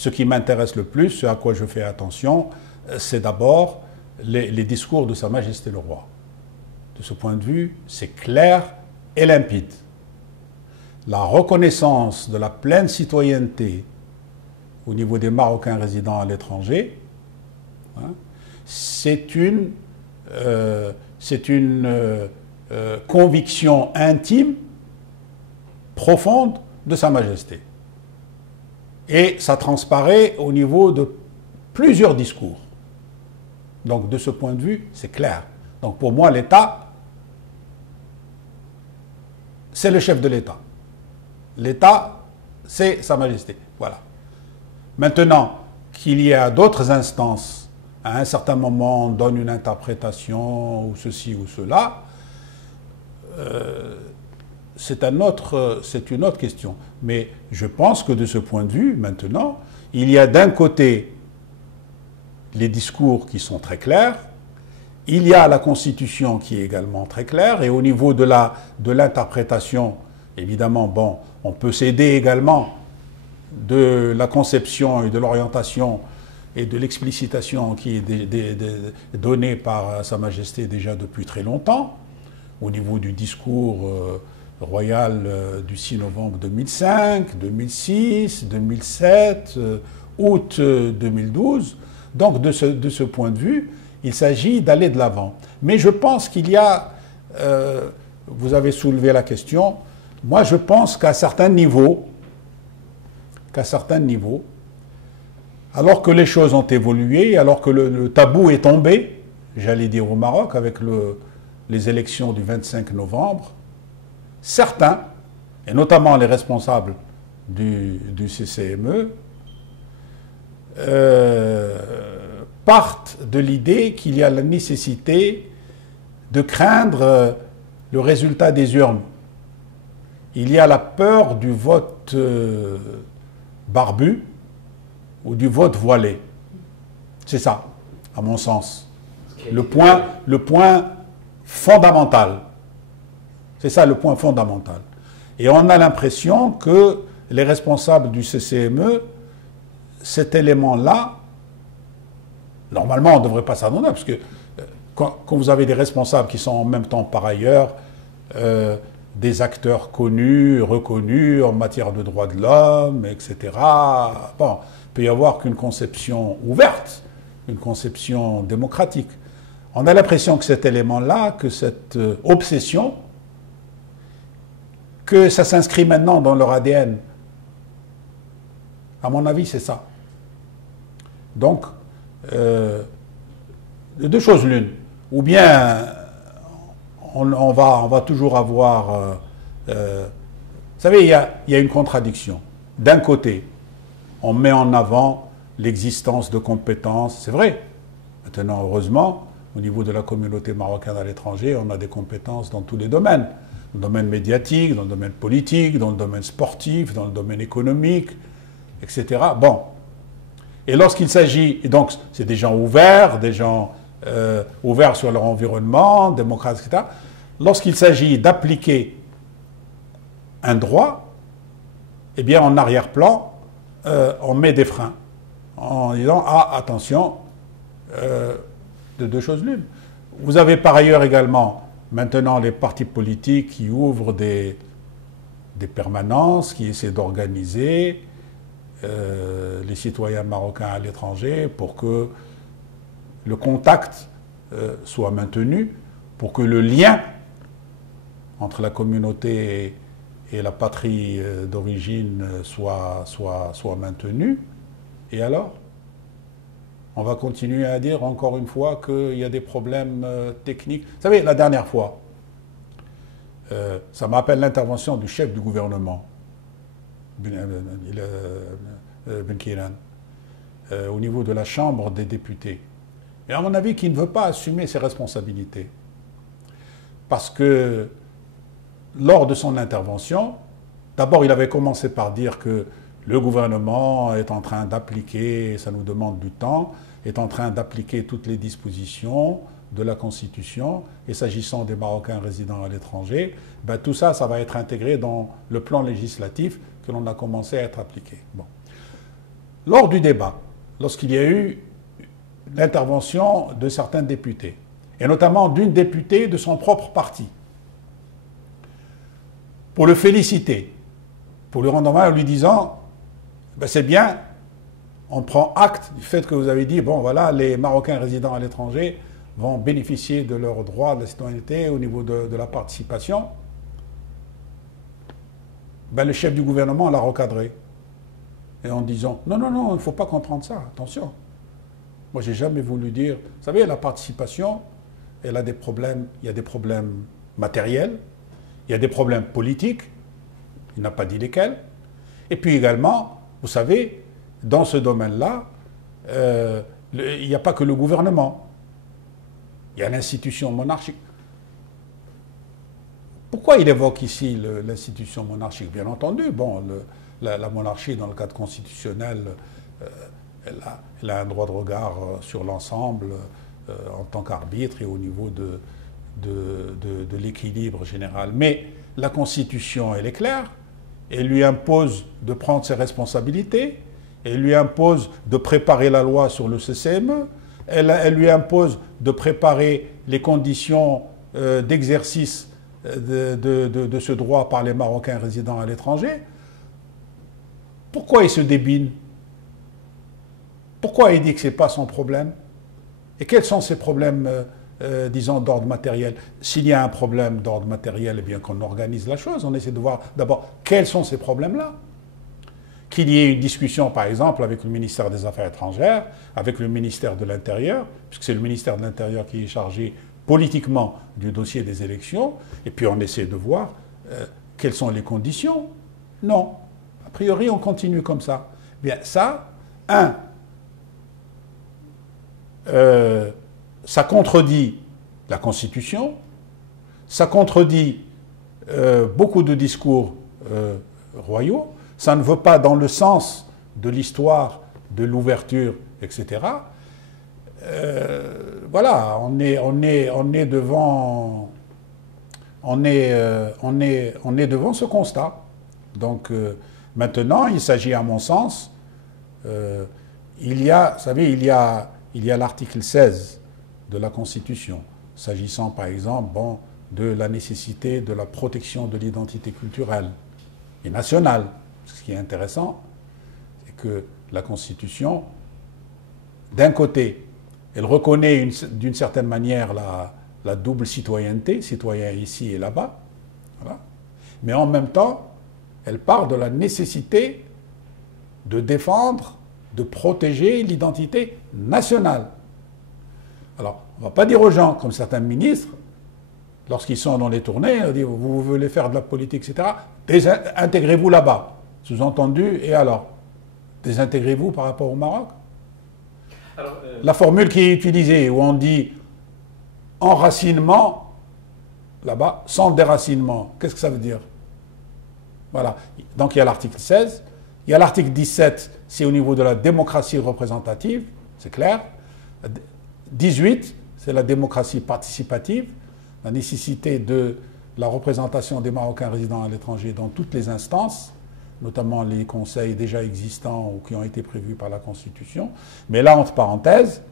ce qui m'intéresse le plus, ce à quoi je fais attention, c'est d'abord les discours de Sa Majesté le Roi. De ce point de vue, c'est clair et limpide. La reconnaissance de la pleine citoyenneté au niveau des Marocains résidant à l'étranger, hein, c'est une conviction intime, profonde de Sa Majesté. Et ça transparaît au niveau de plusieurs discours. Donc de ce point de vue, c'est clair. Donc pour moi, l'État, c'est le chef de l'État. L'État, c'est Sa Majesté. Voilà. Maintenant, qu'il y a d'autres instances, à un certain moment, on donne une interprétation, ou ceci ou cela, c'est une autre question. Mais je pense que de ce point de vue, maintenant, il y a d'un côté les discours qui sont très clairs, il y a la Constitution qui est également très claire, et au niveau de l'interprétation, évidemment, bon, on peut s'aider également de la conception et de l'orientation et de l'explicitation qui est donnée par Sa Majesté déjà depuis très longtemps, au niveau du discours royal du 6 novembre 2005, 2006, 2007, août 2012. Donc de ce point de vue, il s'agit d'aller de l'avant. Mais je pense qu'il y a, vous avez soulevé la question, moi je pense qu'à certains niveaux, alors que les choses ont évolué, alors que le tabou est tombé, j'allais dire au Maroc, avec les élections du 25 novembre, certains, et notamment les responsables du CCME, partent de l'idée qu'il y a la nécessité de craindre le résultat des urnes. Il y a la peur du vote barbu ou du vote voilé. C'est ça, à mon sens. Le point fondamental. C'est ça le point fondamental. Et on a l'impression que les responsables du CCME, cet élément-là, normalement on ne devrait pas s'adonner, parce que quand vous avez des responsables qui sont en même temps par ailleurs des acteurs connus, reconnus en matière de droits de l'homme, etc., bon, il peut y avoir qu'une conception ouverte, une conception démocratique. On a l'impression que cet élément-là, que cette obsession, que ça s'inscrit maintenant dans leur ADN. À mon avis, c'est ça. Donc, deux choses l'une. Ou bien on va toujours avoir... vous savez, il y a une contradiction. D'un côté, on met en avant l'existence de compétences. C'est vrai. Maintenant, heureusement, au niveau de la communauté marocaine à l'étranger, on a des compétences dans tous les domaines. Dans le domaine médiatique, dans le domaine politique, dans le domaine sportif, dans le domaine économique, etc. Bon. Et lorsqu'il s'agit, et donc c'est des gens ouverts sur leur environnement, démocrates, etc. Lorsqu'il s'agit d'appliquer un droit, eh bien en arrière-plan, on met des freins en disant « Ah, attention, de deux choses l'une ». Vous avez par ailleurs également maintenant les partis politiques qui ouvrent des permanences, qui essaient d'organiser les citoyens marocains à l'étranger pour que le contact soit maintenu, pour que le lien entre la communauté et la patrie d'origine soit maintenu. Et alors, on va continuer à dire encore une fois qu'il y a des problèmes techniques. Vous savez, la dernière fois, ça me rappelle l'intervention du chef du gouvernement, Ben Kiran, au niveau de la Chambre des députés. Et à mon avis, qui ne veut pas assumer ses responsabilités. Parce que lors de son intervention, d'abord il avait commencé par dire que le gouvernement est en train d'appliquer, ça nous demande du temps, est en train d'appliquer toutes les dispositions de la Constitution, et s'agissant des Marocains résidant à l'étranger, ben tout ça, ça va être intégré dans le plan législatif que l'on a commencé à être appliqué. Bon. lors du débat, lorsqu'il y a eu l'intervention de certains députés, et notamment d'une députée de son propre parti, pour le féliciter, pour lui rendre hommage en lui disant ben c'est bien, on prend acte du fait que vous avez dit, bon voilà, les Marocains résidant à l'étranger vont bénéficier de leurs droits de la citoyenneté au niveau de la participation. Ben, le chef du gouvernement l'a recadré. Et en disant, non, non, non, il ne faut pas comprendre ça, attention. Moi, j'ai jamais voulu dire, vous savez, la participation, elle a des problèmes, il y a des problèmes matériels, il y a des problèmes politiques, il n'a pas dit lesquels, et puis également, vous savez, dans ce domaine-là, il n'y a pas que le gouvernement, il y a l'institution monarchique. Pourquoi il évoque ici l'institution monarchique? Bien entendu, bon, la monarchie, dans le cadre constitutionnel, elle a un droit de regard sur l'ensemble en tant qu'arbitre et au niveau de l'équilibre général. Mais la Constitution, elle est claire, elle lui impose de prendre ses responsabilités, elle lui impose de préparer la loi sur le CCME, elle lui impose de préparer les conditions d'exercice de ce droit par les Marocains résidant à l'étranger. Pourquoi il se débine? Pourquoi il dit que ce n'est pas son problème? Et quels sont ces problèmes, disons, d'ordre matériel? S'il y a un problème d'ordre matériel, eh bien qu'on organise la chose. On essaie de voir d'abord quels sont ces problèmes-là. Qu'il y ait une discussion, par exemple, avec le ministère des Affaires étrangères, avec le ministère de l'Intérieur, puisque c'est le ministère de l'Intérieur qui est chargé politiquement du dossier des élections, et puis on essaie de voir quelles sont les conditions. Non. A priori, on continue comme ça. Bien, ça, ça contredit la Constitution, ça contredit beaucoup de discours royaux, ça ne veut pas dans le sens de l'histoire, de l'ouverture, etc. Voilà, on est devant ce constat. Donc maintenant, il s'agit, à mon sens, il y a l'article 16 de la Constitution, s'agissant par exemple de la nécessité de la protection de l'identité culturelle et nationale. Ce qui est intéressant, c'est que la Constitution, d'un côté, elle reconnaît d'une certaine manière la double citoyenneté, citoyen ici et là-bas, voilà. Mais en même temps, elle part de la nécessité de défendre, de protéger l'identité nationale. Alors, on ne va pas dire aux gens, comme certains ministres, lorsqu'ils sont dans les tournées, on dit, vous voulez faire de la politique, etc., intégrez-vous là-bas. Sous-entendu, et alors? Désintégrez-vous par rapport au Maroc? Alors, la formule qui est utilisée, où on dit enracinement, là-bas, sans déracinement, qu'est-ce que ça veut dire? Voilà. Donc il y a l'article 16, il y a l'article 17, c'est au niveau de la démocratie représentative, c'est clair. 18, c'est la démocratie participative, la nécessité de la représentation des Marocains résidant à l'étranger dans toutes les instances, notamment les conseils déjà existants ou qui ont été prévus par la Constitution. Mais là, entre parenthèses,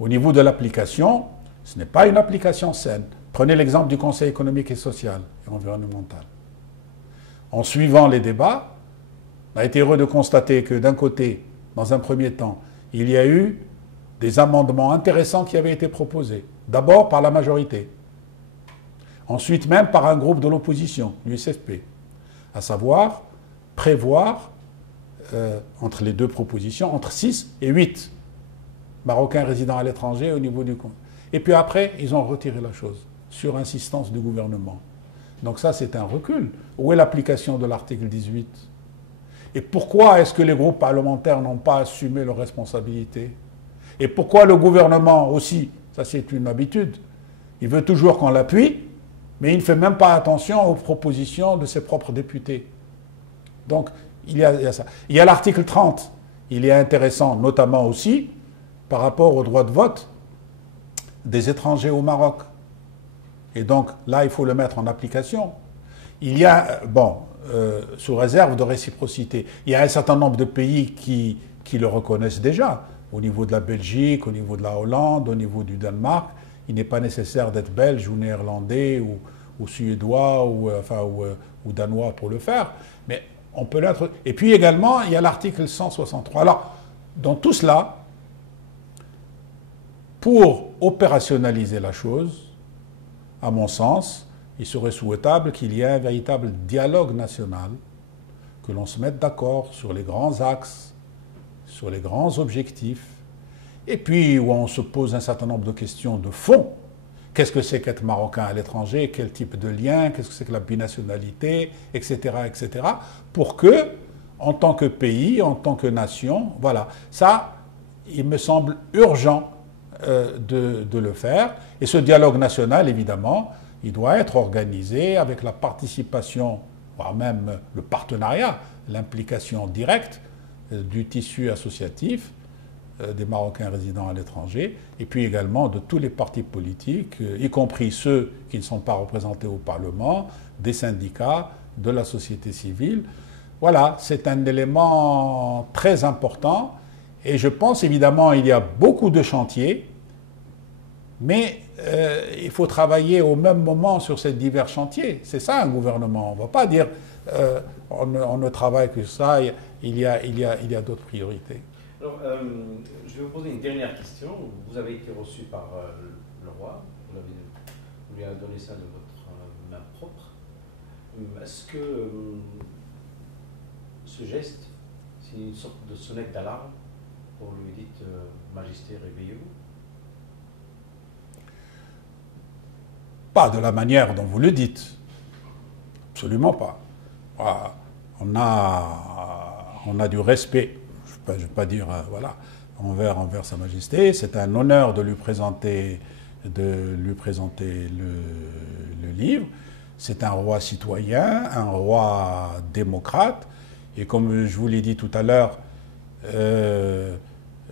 au niveau de l'application, ce n'est pas une application saine. Prenez l'exemple du Conseil économique et social et environnemental. En suivant les débats, on a été heureux de constater que d'un côté, dans un premier temps, il y a eu des amendements intéressants qui avaient été proposés. D'abord par la majorité. Ensuite même par un groupe de l'opposition, l'USFP. À savoir prévoir, entre les deux propositions, entre 6 et 8 Marocains résidant à l'étranger au niveau du compte. Et puis après, ils ont retiré la chose, sur insistance du gouvernement. Donc ça, c'est un recul. Où est l'application de l'article 18? Et pourquoi est-ce que les groupes parlementaires n'ont pas assumé leurs responsabilités? Et pourquoi le gouvernement aussi, ça c'est une habitude, il veut toujours qu'on l'appuie, mais il ne fait même pas attention aux propositions de ses propres députés. Donc, il y a ça. Il y a l'article 30. Il est intéressant, notamment aussi, par rapport au droit de vote des étrangers au Maroc. Et donc, là, il faut le mettre en application. Il y a, bon, sous réserve de réciprocité. Il y a un certain nombre de pays qui le reconnaissent déjà, au niveau de la Belgique, au niveau de la Hollande, au niveau du Danemark. Il n'est pas nécessaire d'être belge ou néerlandais ou suédois ou danois pour le faire, mais on peut l'être. Et puis également, il y a l'article 163. Alors, dans tout cela, pour opérationnaliser la chose, à mon sens, il serait souhaitable qu'il y ait un véritable dialogue national, que l'on se mette d'accord sur les grands axes, sur les grands objectifs, et puis où on se pose un certain nombre de questions de fond. Qu'est-ce que c'est qu'être marocain à l'étranger? Quel type de lien? Qu'est-ce que c'est que la binationalité? Etc., etc. Pour que, en tant que pays, en tant que nation, voilà. Ça, il me semble urgent de le faire. Et ce dialogue national, évidemment, il doit être organisé avec la participation, voire même le partenariat, l'implication directe du tissu associatif des Marocains résidant à l'étranger, et puis également de tous les partis politiques, y compris ceux qui ne sont pas représentés au Parlement, des syndicats, de la société civile. Voilà, c'est un élément très important, et je pense évidemment il y a beaucoup de chantiers, mais il faut travailler au même moment sur ces divers chantiers. C'est ça un gouvernement. On ne va pas dire on ne travaille que ça, il y a d'autres priorités. Alors, je vais vous poser une dernière question. Vous avez été reçu par le roi, vous lui avez donné ça de votre main propre. Est-ce que ce geste, c'est une sorte de sonnette d'alarme pour lui dire Majesté, réveillez-vous? Pas de la manière dont vous le dites. Absolument pas. Voilà. On a du respect, je ne vais pas dire, voilà, envers Sa Majesté. C'est un honneur de lui présenter le livre. C'est un roi citoyen, un roi démocrate. Et comme je vous l'ai dit tout à l'heure,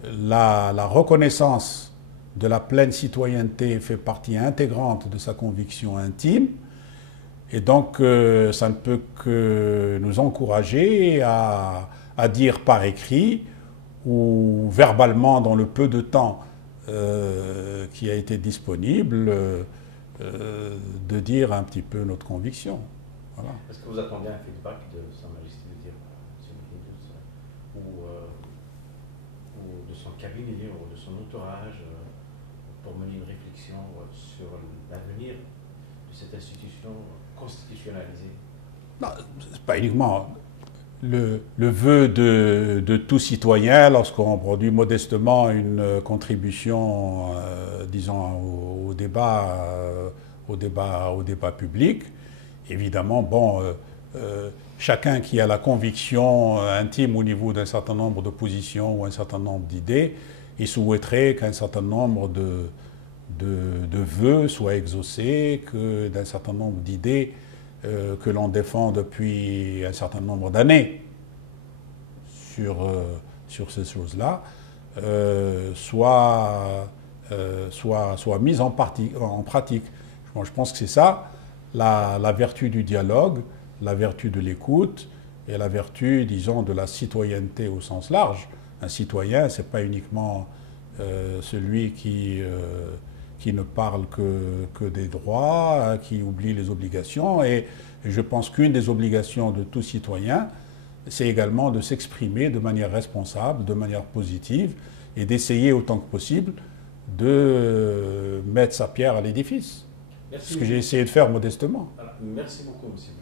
la reconnaissance de la pleine citoyenneté fait partie intégrante de sa conviction intime. Et donc, ça ne peut que nous encourager à dire par écrit ou verbalement dans le peu de temps qui a été disponible, de dire un petit peu notre conviction. Voilà. Est-ce que vous attendez un feedback de Sa Majesté de dire, ou de son cabinet, ou de son entourage, pour mener une réflexion sur l'avenir de cette institution constitutionnalisée? Non, c'est pas uniquement le vœu de tout citoyen lorsqu'on produit modestement une contribution, disons, au débat public. Évidemment, bon, chacun qui a la conviction intime au niveau d'un certain nombre de positions ou un certain nombre d'idées, il souhaiterait qu'un certain nombre de vœux soient exaucés, que d'un certain nombre d'idées que l'on défend depuis un certain nombre d'années sur ces choses-là soient mises en pratique. Moi, je pense que c'est ça la vertu du dialogue, la vertu de l'écoute et la vertu, disons, de la citoyenneté au sens large. Un citoyen, ce n'est pas uniquement celui qui ne parle que des droits, qui oublie les obligations. Et je pense qu'une des obligations de tout citoyen, c'est également de s'exprimer de manière responsable, de manière positive, et d'essayer autant que possible de mettre sa pierre à l'édifice. Ce que j'ai essayé de faire modestement. Voilà. Merci beaucoup, monsieur.